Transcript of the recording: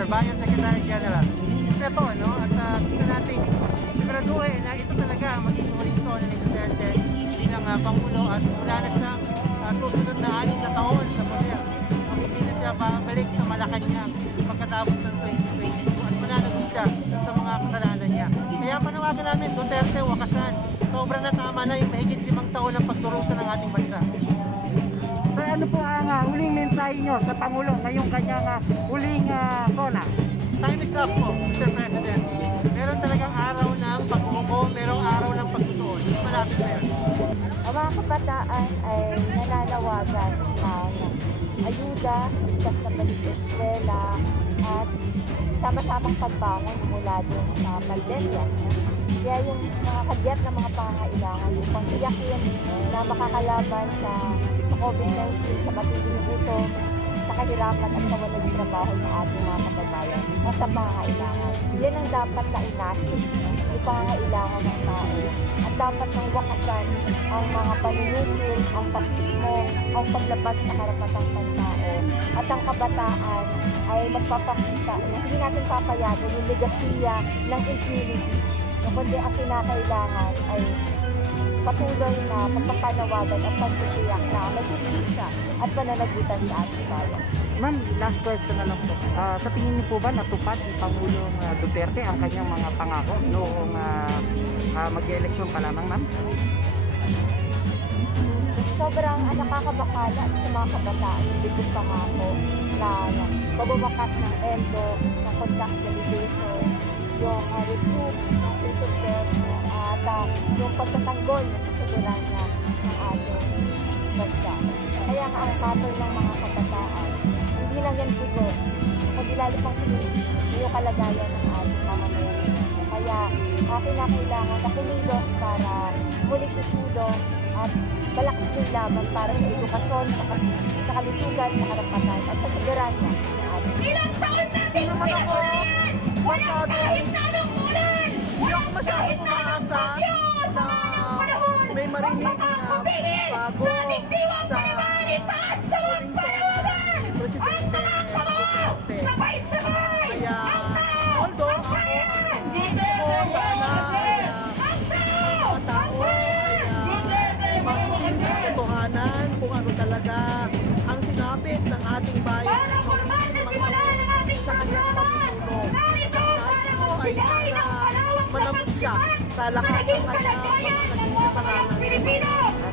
BIR, Bayan Secretary General. Ito, no? At gusto nating siguraduhin na ito talaga maging huling taon ni Duterte bilang Pangulo at mula na siyang susunod na 6 na taon sa poder. Hindi na siya babalik sa Malacanang pagkatapos ng 2022 at mananagot siya sa mga kasalanan niya. Kaya panawagan namin, Duterte, wakasan. Sobrang na tama na yung mahigit 5 taon ng pagturusa ng ating bansa. Sir, ano po ang huling mensahe nyo sa Pangulo ngayong kanyang huling sona? Time is up po, Mr. President. Meron talagang araw ng pag-uuko, merong araw ng pagtutuon. Malapit na yun. Ang mga kabataan ay nananawagan ng ayuda, ligtas na balik sa eskwela, at sama-samang pagbangon mula din sa pandemya. Kaya yung mga kagyat na mga pangangailangan upang iyakin na makakalaban sa COVID-19, sa matinding gutom, sa kahirapan at kawalan ng trabaho sa ating mga kababayan at sa pangangailangan. Yan ang dapat na inahin, yung pangangailangan ng tao. At dapat nang wakasan ang mga paninukil, ang pasismo, ang paglabas sa karapatang pantao. At ang kabataan ay magpapakita na hindi natin papayagan yung legasiya ng impunity. Kundi ang kinakailangan ay patuloy na pagpapanawagan at pagtitiyak na may justisya at pananagutan sa ating bayan. Ma'am, last question na lang po. Sa tingin niyo po ba natupad ni Pangulong Duterte ang kanyang mga pangako noong mag-eleksyon pa lamang, ma'am? Sobrang nakakabakala sa mga kabataan yung bigong pangako na pagbumakas ng ELDO, ng contact validation, yung recruit ng Twitter at yung pagtatanggol ng kasaguran ng ating bansa. Kaya nga ang katol ng mga kabataan, hindi lang yan bigo, kundi lalo pang yung kalagayan ng ating mamamayan. Kaya kinakailangan na kumilos para muling isulong at malakas yung laban para sa edukasyon, sa kalusugan, sa karapatan at sa soberanya ng ating. Ilang taon natin pinatuloyan! Walang kahit anong ulan! Hindi ako masyadong umaasa na may marinig na bago sa dikdiwang paliwanit at sa mga panawagan! Ang mga kamao! Sabay-sabay! Kaya, although ako sana ang tao ay makuhin sa katotohanan kung ano talaga ang sinapit ng ating bayan sa kanyang pagtutulong. Ay sana managot siya sa lahat ng kanyang mga naging kasalanan.